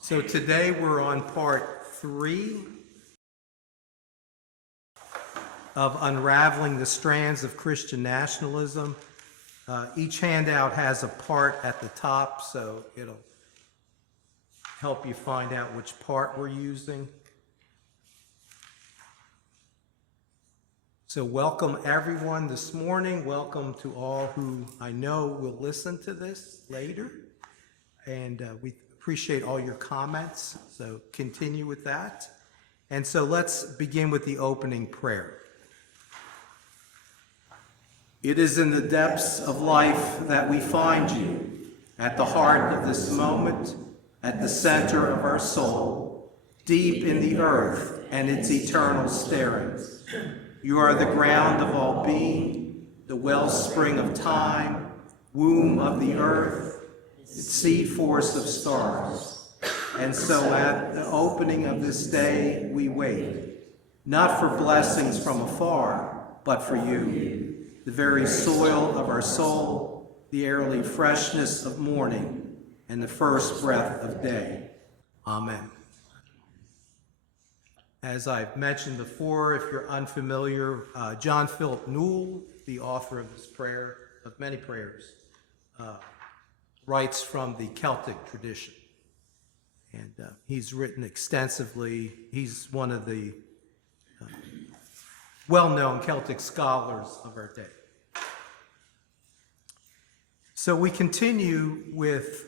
So today we're on part 3 of Unraveling the Strands of Christian Nationalism. Each handout has a part at the top, so it'll help you find out which part we're using. So welcome everyone this morning. Welcome to all who I know will listen to this later. And we appreciate all your comments, so continue with that. And so let's begin with the opening prayer. It is in the depths of life that we find you, at the heart of this moment, at the center of our soul, deep in the earth and its eternal stirrings. You are the ground of all being, the wellspring of time, womb of the earth, seed force of stars. And so at the opening of this day, we wait, not for blessings from afar, but for you, the very soil of our soul, the early freshness of morning, and the first breath of day. Amen. As I've mentioned before, if you're unfamiliar, John Philip Newell, the author of this prayer, of many prayers, writes from the Celtic tradition. And he's written extensively. He's one of the well-known Celtic scholars of our day. So we continue with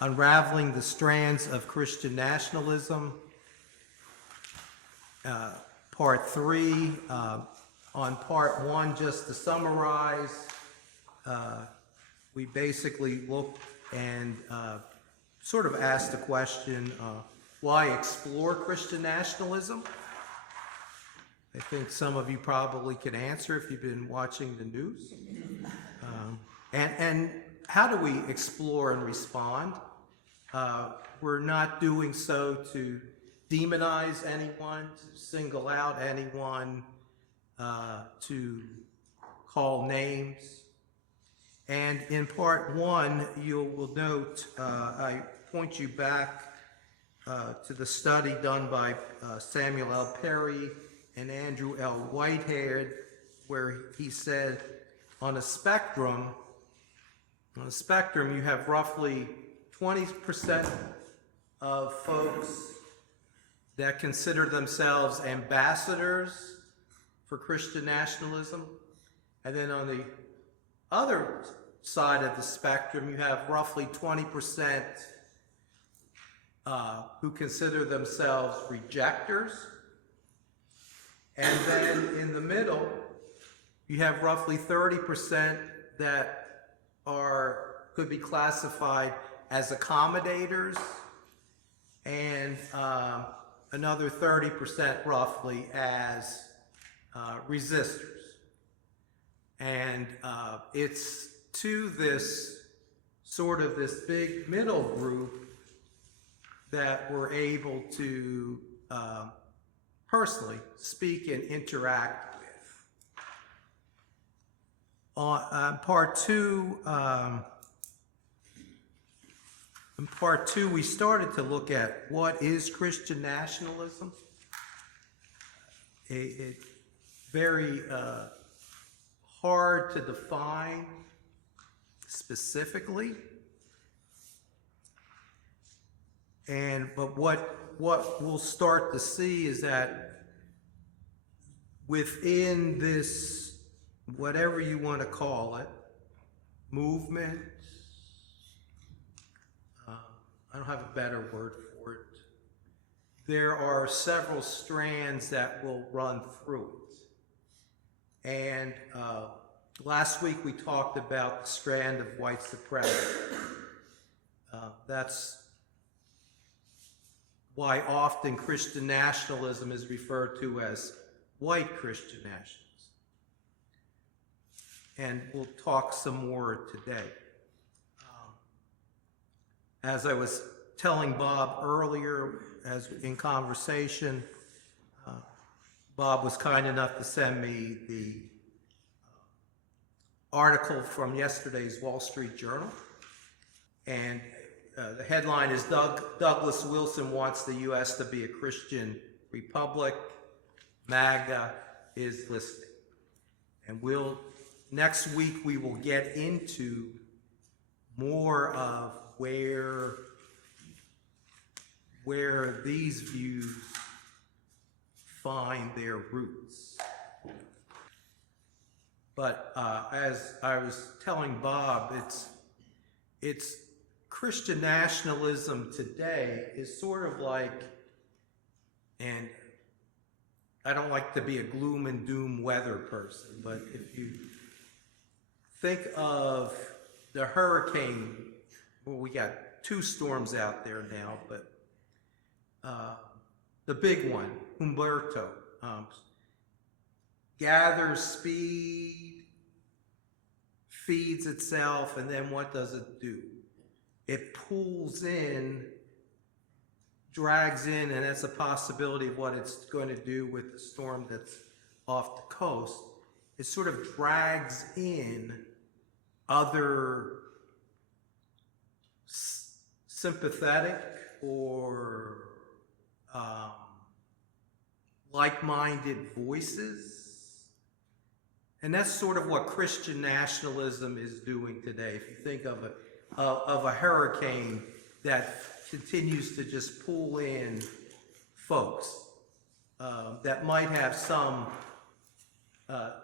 Unraveling the Strands of Christian Nationalism, part 3. On part 1, just to summarize, we basically looked and sort of asked the question, why explore Christian nationalism? I think some of you probably can answer if you've been watching the news. And how do we explore and respond? We're not doing so to demonize anyone, to single out anyone, to call names. And in part 1, you will note, I point you back to the study done by Samuel L. Perry and Andrew L. Whitehead, where he said, on a spectrum, you have roughly 20% of folks that consider themselves ambassadors for Christian nationalism. And then on the other side of the spectrum, you have roughly 20% who consider themselves rejectors. And then in the middle, you have roughly 30% that could be classified as accommodators, and another 30% roughly as resistors. And it's to this sort of this big middle group that we're able to personally speak and interact with. On part 2, in part 2, we started to look at what is Christian nationalism. It's very hard to define specifically, but what we'll start to see is that within this, whatever you want to call it, movement, I don't have a better word for it, there are several strands that will run through it. And last week we talked about the strand of white supremacy. That's why often Christian nationalism is referred to as white Christian nationalism. And we'll talk some more today. As I was telling Bob earlier, as in conversation, Bob was kind enough to send me the article from yesterday's Wall Street Journal. And the headline is Douglas Wilson wants the U.S. to be a Christian republic. MAGA is listening. And next week we will get into more of where these views find their roots. But as I was telling Bob, it's Christian nationalism today is sort of like, and I don't like to be a gloom and doom weather person, but if you think of the hurricane, well, we got 2 storms out there now, but the big one, Humberto, gathers speed, feeds itself, and then what does it do? It pulls in, drags in, and that's a possibility of what it's going to do with the storm that's off the coast. It sort of drags in other sympathetic or like-minded voices. And that's sort of what Christian nationalism is doing today. If you think of a hurricane that continues to just pull in folks that might have some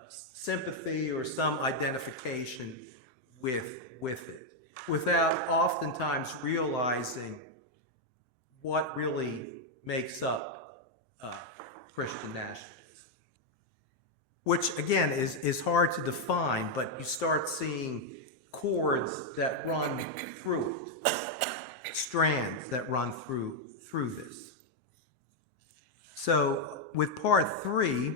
sympathy or some identification with it, without oftentimes realizing what really makes up Christian nationalism. Which again is hard to define, but you start seeing chords that run through it, strands that run through this. So with part 3,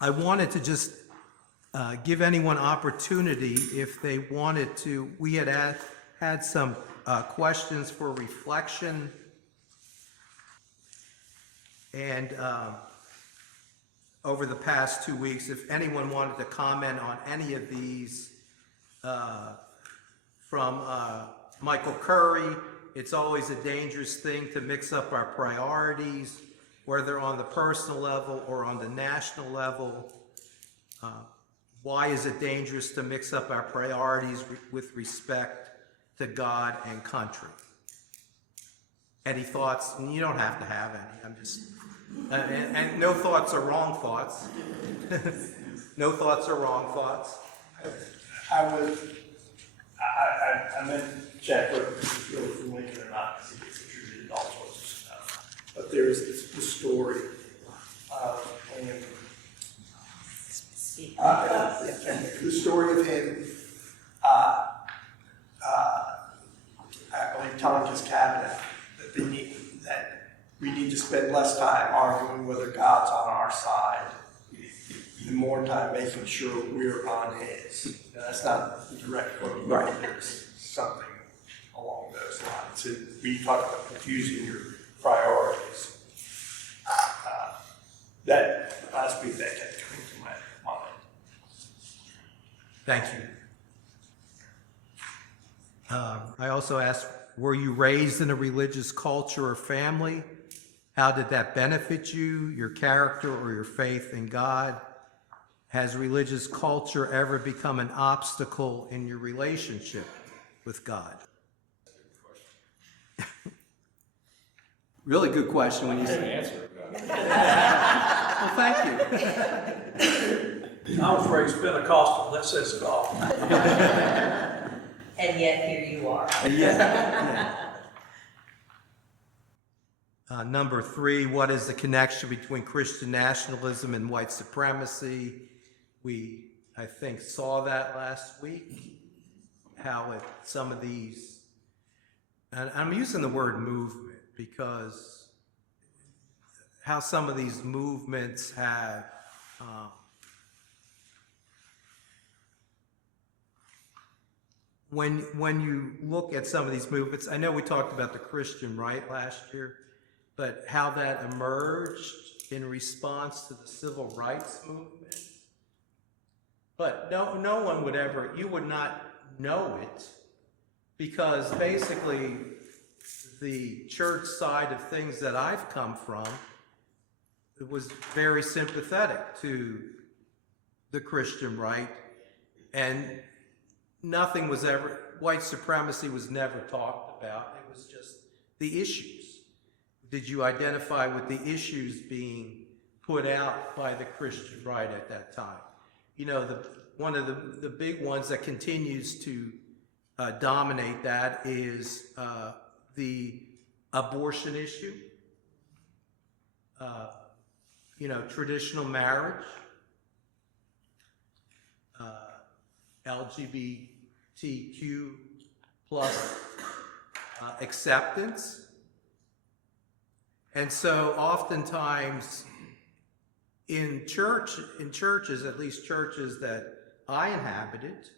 I wanted to just give anyone opportunity if they wanted to. We had some questions for reflection, and over the past 2 weeks, if anyone wanted to comment on any of these, from Michael Curry, it's always a dangerous thing to mix up our priorities, whether on the personal level or on the national level. Why is it dangerous to mix up our priorities with respect to God and country? Any thoughts? And you don't have to have any. I'm just, and no thoughts are wrong thoughts. No thoughts are wrong thoughts. I meant to check whether it's really from Lincoln or not, because he gets attributed all sorts of stuff. But there is the story when the story of him, I believe, telling his cabinet that we need to spend less time arguing whether God's on our side and more time making sure we're on his. Now, that's not the direct quote, but there's something along those lines. And we talk about confusing your priorities. That last week, that kept coming to my mind. Thank you. I also asked, were you raised in a religious culture or family? How did that benefit you, your character, or your faith in God? Has religious culture ever become an obstacle in your relationship with God? Really good question when you say answer. Well, thank you. I was raised Pentecostal, that says it all. And yet here you are. Yeah. Number 3, what is the connection between Christian nationalism and white supremacy? We, I think, saw that last week, how some of these, and I'm using the word movement because how some of these movements have when you look at some of these movements, I know we talked about the Christian right last year, but how that emerged in response to the civil rights movement. But no one would ever, you would not know it because basically the church side of things that I've come from, it was very sympathetic to the Christian right, and nothing was ever, white supremacy was never talked about. It was just the issues. Did you identify with the issues being put out by the Christian right at that time? You know, one of the big ones that continues to dominate that is the abortion issue, you know, traditional marriage, LGBTQ plus acceptance. And so oftentimes in churches, at least churches that I inhabited,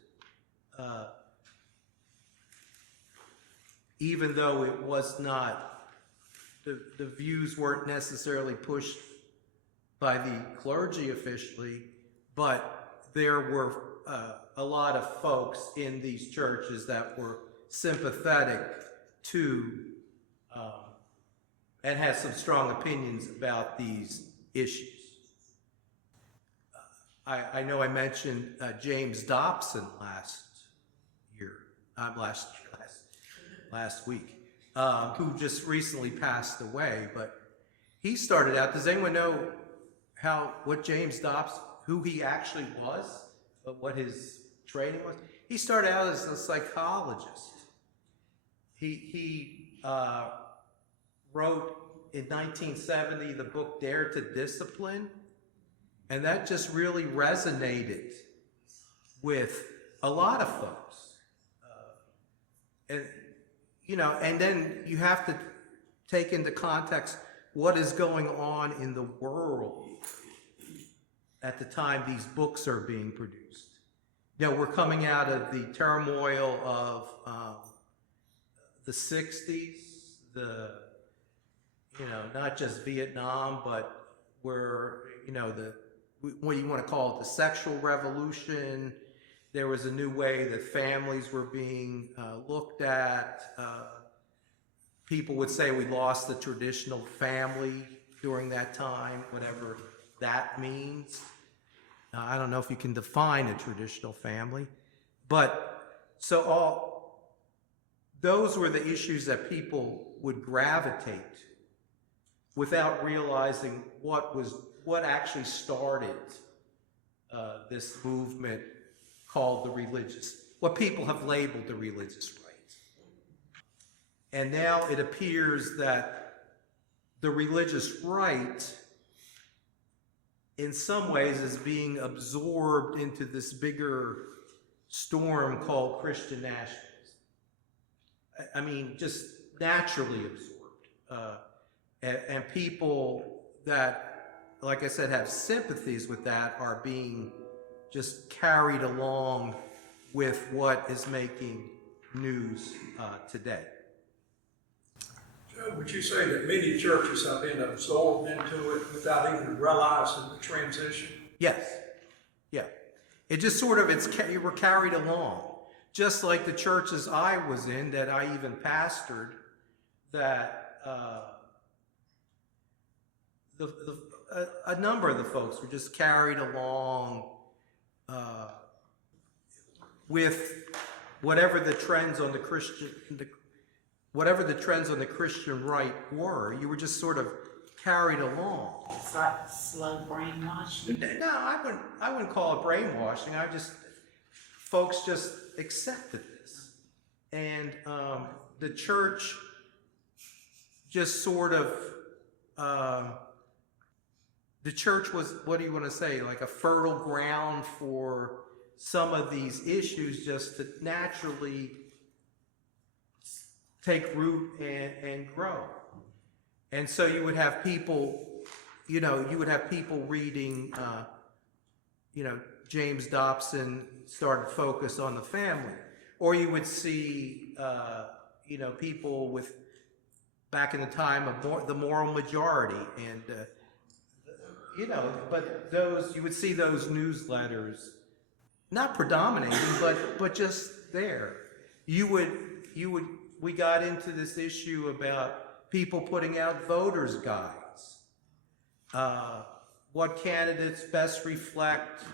even though it was not, the views weren't necessarily pushed by the clergy officially, but there were a lot of folks in these churches that were sympathetic to and had some strong opinions about these issues. I know I mentioned James Dobson last week, who just recently passed away, but he started out, does anyone know what James Dobson, who he actually was, but what his training was? He started out as a psychologist. He wrote in 1970 the book Dare to Discipline, and that just really resonated with a lot of folks. And you know, and then you have to take into context what is going on in the world at the time these books are being produced. You know, we're coming out of the turmoil of the 60s, not just Vietnam, but what do you want to call it, the sexual revolution. There was a new way that families were being looked at. People would say we lost the traditional family during that time, whatever that means. I don't know if you can define a traditional family, but those were the issues that people would gravitate to without realizing what actually started this movement called what people have labeled the religious right. And now it appears that the religious right, in some ways, is being absorbed into this bigger storm called Christian nationalism. I mean, just naturally absorbed. And people that, like I said, have sympathies with that are being just carried along with what is making news today. Joe, would you say that many churches have been absorbed into it without even realizing the transition? Yes. Yeah. It just sort of, you were carried along. Just like the churches I was in, that I even pastored, that a number of the folks were just carried along with whatever the trends on the Christian right were. You were just sort of carried along. It's like slow brainwashing. No, I wouldn't call it brainwashing. Folks just accepted this, and the church just sort of. The church was, what do you want to say, like a fertile ground for some of these issues just to naturally take root and grow. And so you would have people, reading, James Dobson started to focus on the family. Or you would see, people with, back in the time of the moral majority, and but you would see those newsletters not predominating, but just there. we got into this issue about people putting out voters' guides. What candidates best reflect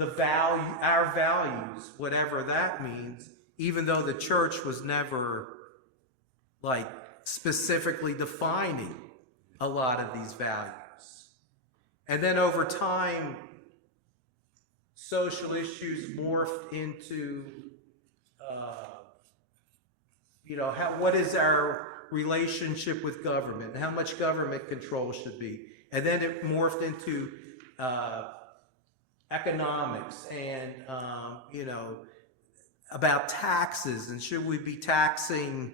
our values, whatever that means, even though the church was never like specifically defining a lot of these values. And then over time, social issues morphed into, what is our relationship with government? How much government control should be? And then it morphed into economics and, about taxes and should we be taxing,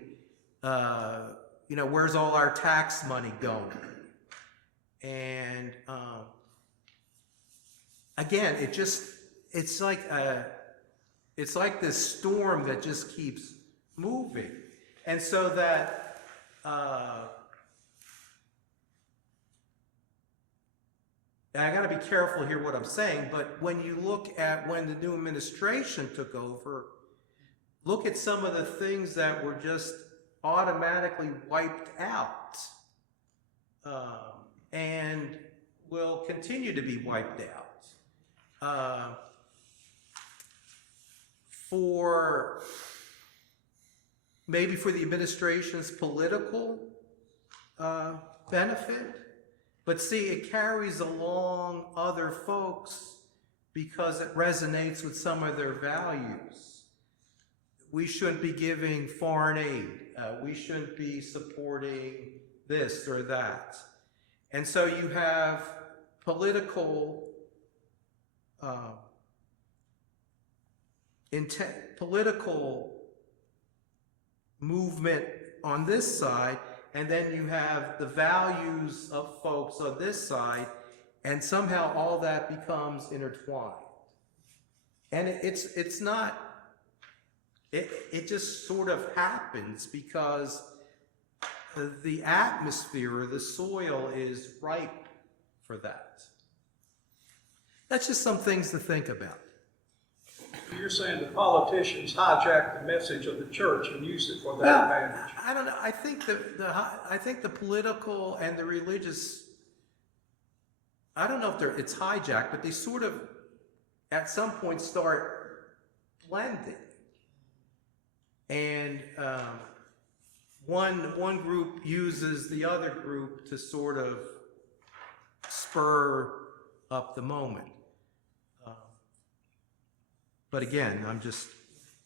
where's all our tax money going? And again, it's like this storm that just keeps moving. And so that and I got to be careful here what I'm saying, but when you look at when the new administration took over, look at some of the things that were just automatically wiped out and will continue to be wiped out. Maybe for the administration's political benefit, but see, it carries along other folks because it resonates with some of their values. We shouldn't be giving foreign aid. We shouldn't be supporting this or that. And so you have political movement on this side, and then you have the values of folks on this side, and somehow all that becomes intertwined. And it's not, it just sort of happens because the atmosphere, the soil is ripe for that. That's just some things to think about. You're saying the politicians hijack the message of the church and use it for their advantage. I don't know. I think the political and the religious, I don't know if it's hijacked, but they sort of at some point start blending. And one group uses the other group to sort of spur up the moment. But again,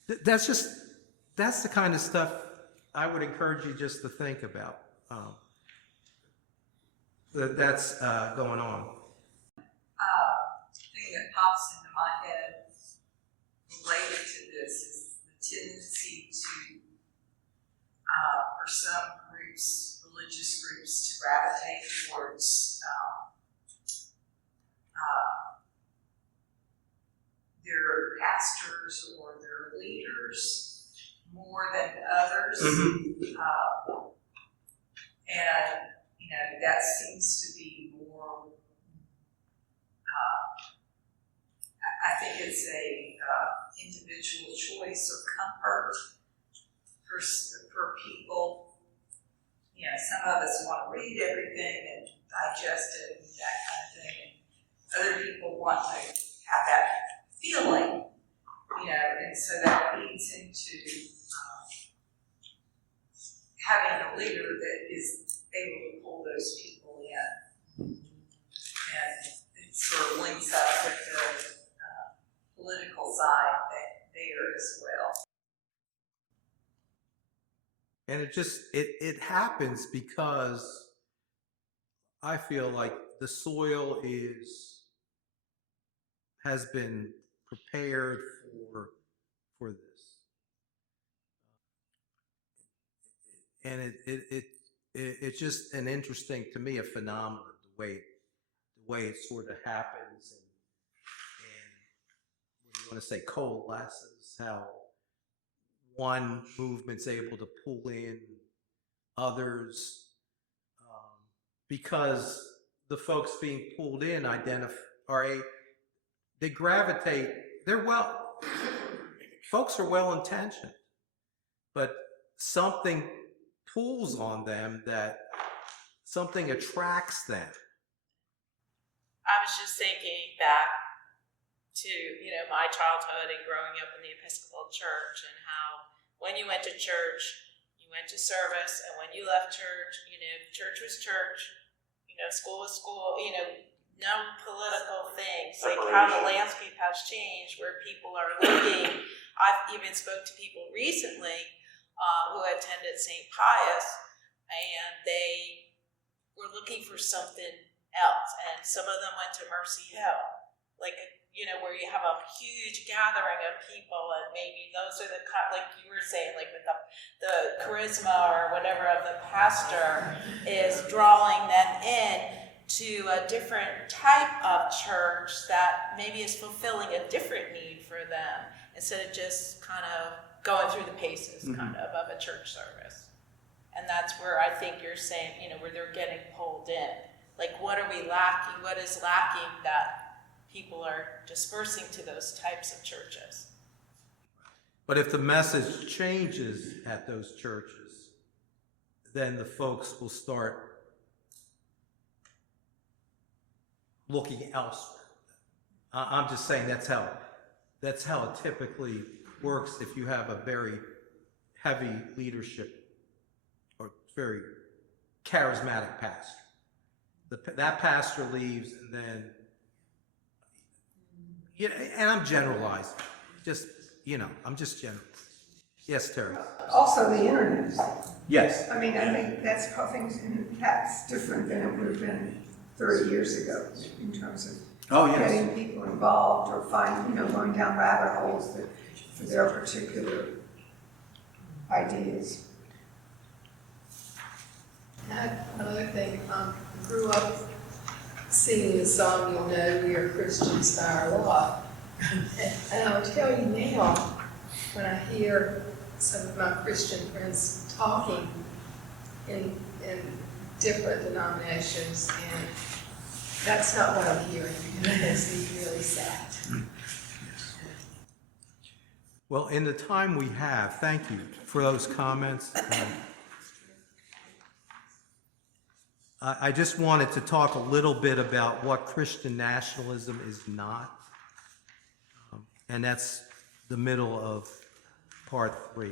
that's the kind of stuff I would encourage you just to think about. That's going on. Thing that pops into my head related to this is the tendency to, for some groups, religious groups, to gravitate towards their pastors or their leaders more than others. Mm-hmm. And, that seems to be more, I think it's a individual choice or comfort for people. Some of us want to read everything and digest it and that kind of thing. And other people want to have that feeling, and so that leads into having a leader that is able to pull those people in. And it sort of links up with the political side there as well. And it happens because I feel like the soil has been prepared for this. And it's just an interesting, to me, a phenomenon, the way it sort of happens and what do you want to say, coalesces, how one movement's able to pull in others, because the folks being pulled in they gravitate, folks are well-intentioned, but something pulls on them, that something attracts them. I was just thinking back to, my childhood and growing up in the Episcopal Church, and how when you went to church, you went to service, and when you left church, church was church, school was school, no political things, like how the landscape has changed, where people are looking. I've even spoke to people recently who attended St. Pius, and they were looking for something else, and some of them went to Mercy Hill, where you have a huge gathering of people, and maybe those are like you were saying, like with the charisma or whatever of the pastor is drawing them in to a different type of church that maybe is fulfilling a different need for them, instead of just kind of going through the paces kind of a church service. And that's where I think you're saying, where they're getting pulled in. Like, what are we lacking? What is lacking that people are dispersing to those types of churches? But if the message changes at those churches, then the folks will start looking elsewhere. I'm just saying that's how it typically works if you have a very heavy leadership or very charismatic pastor. That pastor leaves, and then, and I'm generalizing. I'm just general. Yes, Terry. Also, the internet. Yes. I think that's how things that's different than it would have been 30 years ago in terms of getting people involved or going down rabbit holes for their particular ideas. Another thing, grew up singing the song, we are Christians by our law. And I'll tell you now, when I hear some of my Christian friends talking in different denominations, and that's not what I'm hearing, and it makes me really sad. Well, in the time we have, thank you for those comments. I just wanted to talk a little bit about what Christian nationalism is not. And that's the middle of part 3.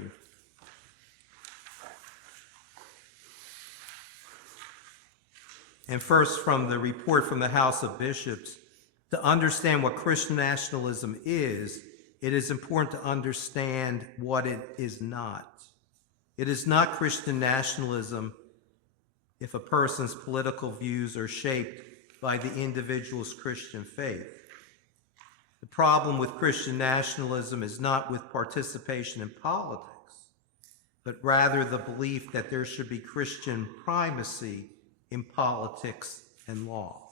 And first, from the report from the House of Bishops, to understand what Christian nationalism is, it is important to understand what it is not. It is not Christian nationalism if a person's political views are shaped by the individual's Christian faith. The problem with Christian nationalism is not with participation in politics, but rather the belief that there should be Christian primacy in politics and law.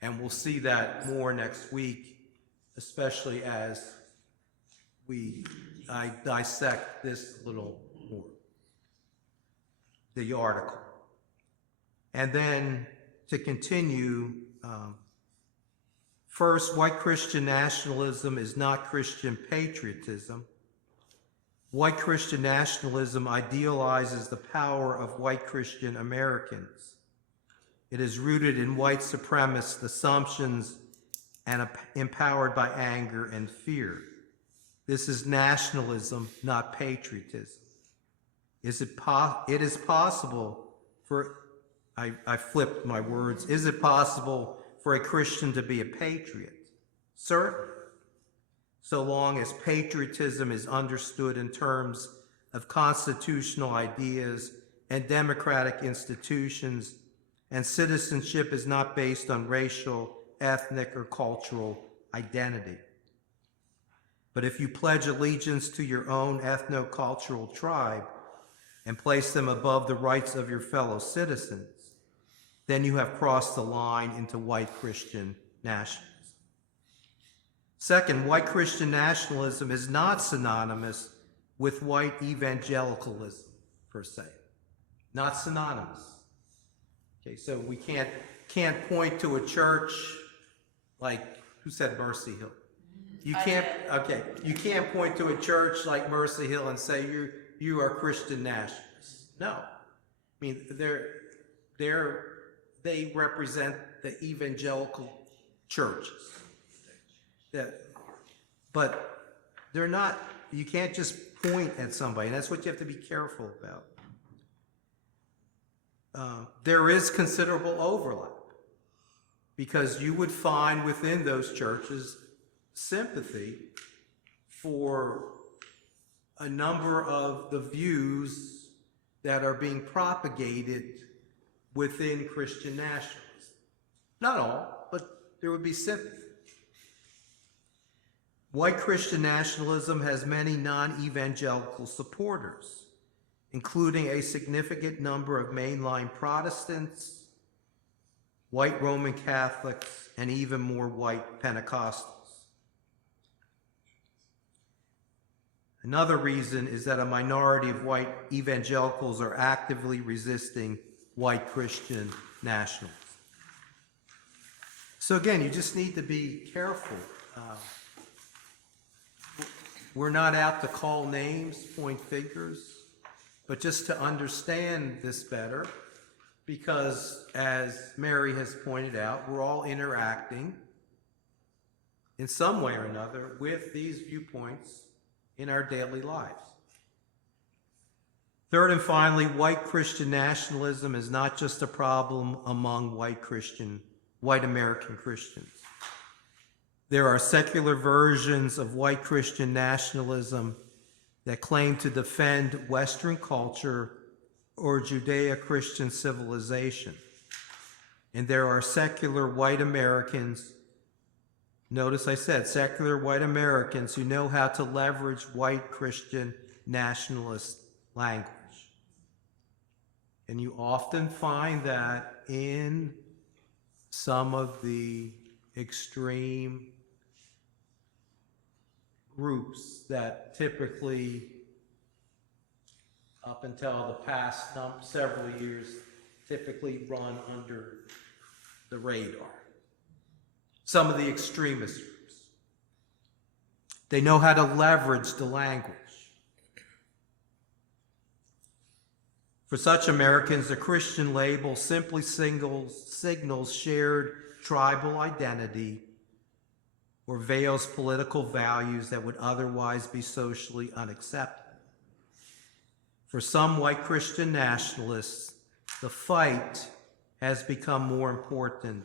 And we'll see that more next week, especially as I dissect this a little more, the article. And then to continue, first, white Christian nationalism is not Christian patriotism. White Christian nationalism idealizes the power of white Christian Americans. It is rooted in white supremacist assumptions and empowered by anger and fear. This is nationalism, not patriotism. It is possible for, I flipped my words, is it possible for a Christian to be a patriot? Certainly, so long as patriotism is understood in terms of constitutional ideas and democratic institutions, and citizenship is not based on racial, ethnic, or cultural identity. But if you pledge allegiance to your own ethno-cultural tribe and place them above the rights of your fellow citizens, then you have crossed the line into white Christian nationalism. Second, white Christian nationalism is not synonymous with white evangelicalism, per se. Not synonymous. Okay, so we can't point to a church like, who said Mercy Hill? You I can't, did. okay, you can't point to a church like Mercy Hill and say you are Christian nationalists. No. I mean, they represent the evangelical churches. But they're not, you can't just point at somebody. That's what you have to be careful about. There is considerable overlap because you would find within those churches sympathy for a number of the views that are being propagated within Christian nationalism. Not all, but there would be sympathy. White Christian nationalism has many non-evangelical supporters, including a significant number of mainline Protestants, white Roman Catholics, and even more white Pentecostals. Another reason is that a minority of white evangelicals are actively resisting white Christian nationalism. So again, you just need to be careful. We're not out to call names, point fingers, but just to understand this better, because as Mary has pointed out, we're all interacting in some way or another with these viewpoints in our daily lives. Third and finally, white Christian nationalism is not just a problem among white American Christians. There are secular versions of white Christian nationalism that claim to defend Western culture or Judeo-Christian civilization. And there are secular white Americans, notice I said secular white Americans, who know how to leverage white Christian nationalist language. And you often find that in some of the extreme groups that typically, up until the past several years, typically run under the radar. Some of the extremist groups. They know how to leverage the language. For such Americans, the Christian label simply signals shared tribal identity or veils political values that would otherwise be socially unacceptable. For some white Christian nationalists, the fight has become more important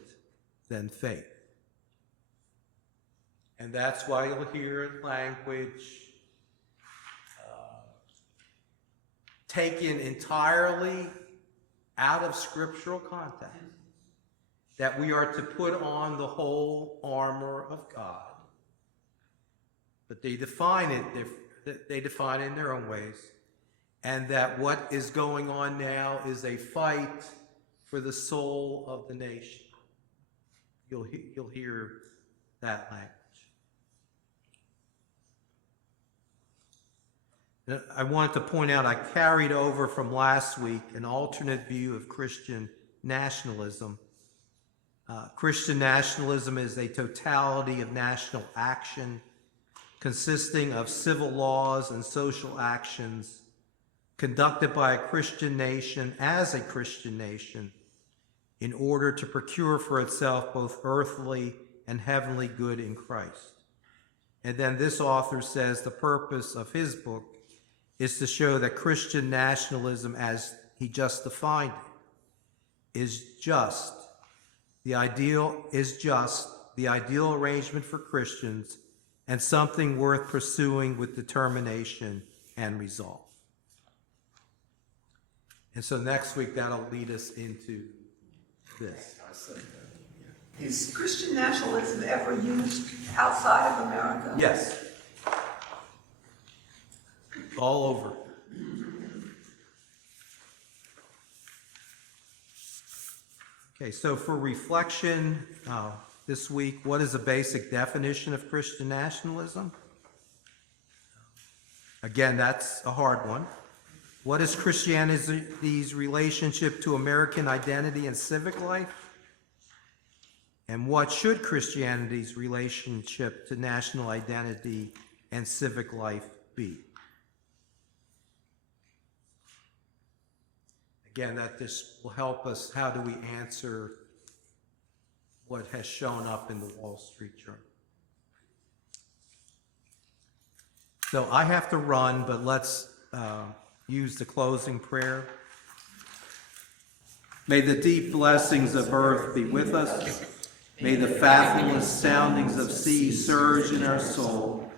than faith. And that's why you'll hear language taken entirely out of scriptural context, that we are to put on the whole armor of God. But they define it in their own ways, and that what is going on now is a fight for the soul of the nation. You'll hear that language. I wanted to point out, I carried over from last week an alternate view of Christian nationalism. Christian nationalism is a totality of national action consisting of civil laws and social actions conducted by a Christian nation as a Christian nation in order to procure for itself both earthly and heavenly good in Christ. And then this author says the purpose of his book is to show that Christian nationalism, as he just defined it, is just. The ideal arrangement for Christians and something worth pursuing with determination and resolve. And so next week, that'll lead us into this. Is Christian nationalism ever used outside of America? Yes. All over. Okay, so for reflection this week, what is a basic definition of Christian nationalism? Again, that's a hard one. What is Christianity's relationship to American identity and civic life? And what should Christianity's relationship to national identity and civic life be? Again, that this will help us. How do we answer what has shown up in the Wall Street Journal? So I have to run, but let's use the closing prayer. May the deep blessings of earth be with us. May the fathomless soundings of sea surge in our soul.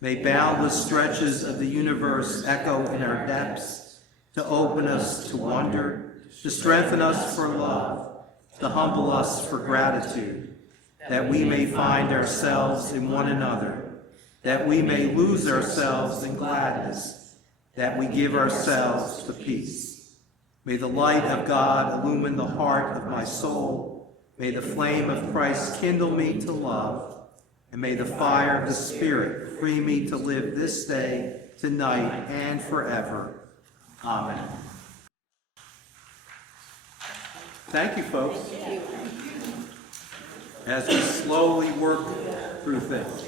May boundless stretches of the universe echo in our depths, to open us to wonder, to strengthen us for love, to humble us for gratitude, that we may find ourselves in one another, that we may lose ourselves in gladness, that we give ourselves to peace. May the light of God illumine the heart of my soul. May the flame of Christ kindle me to love, and may the fire of the Spirit free me to live this day, tonight, and forever. Amen. Thank you, folks. As we slowly work through things.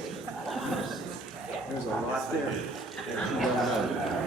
There's a lot there that you don't know.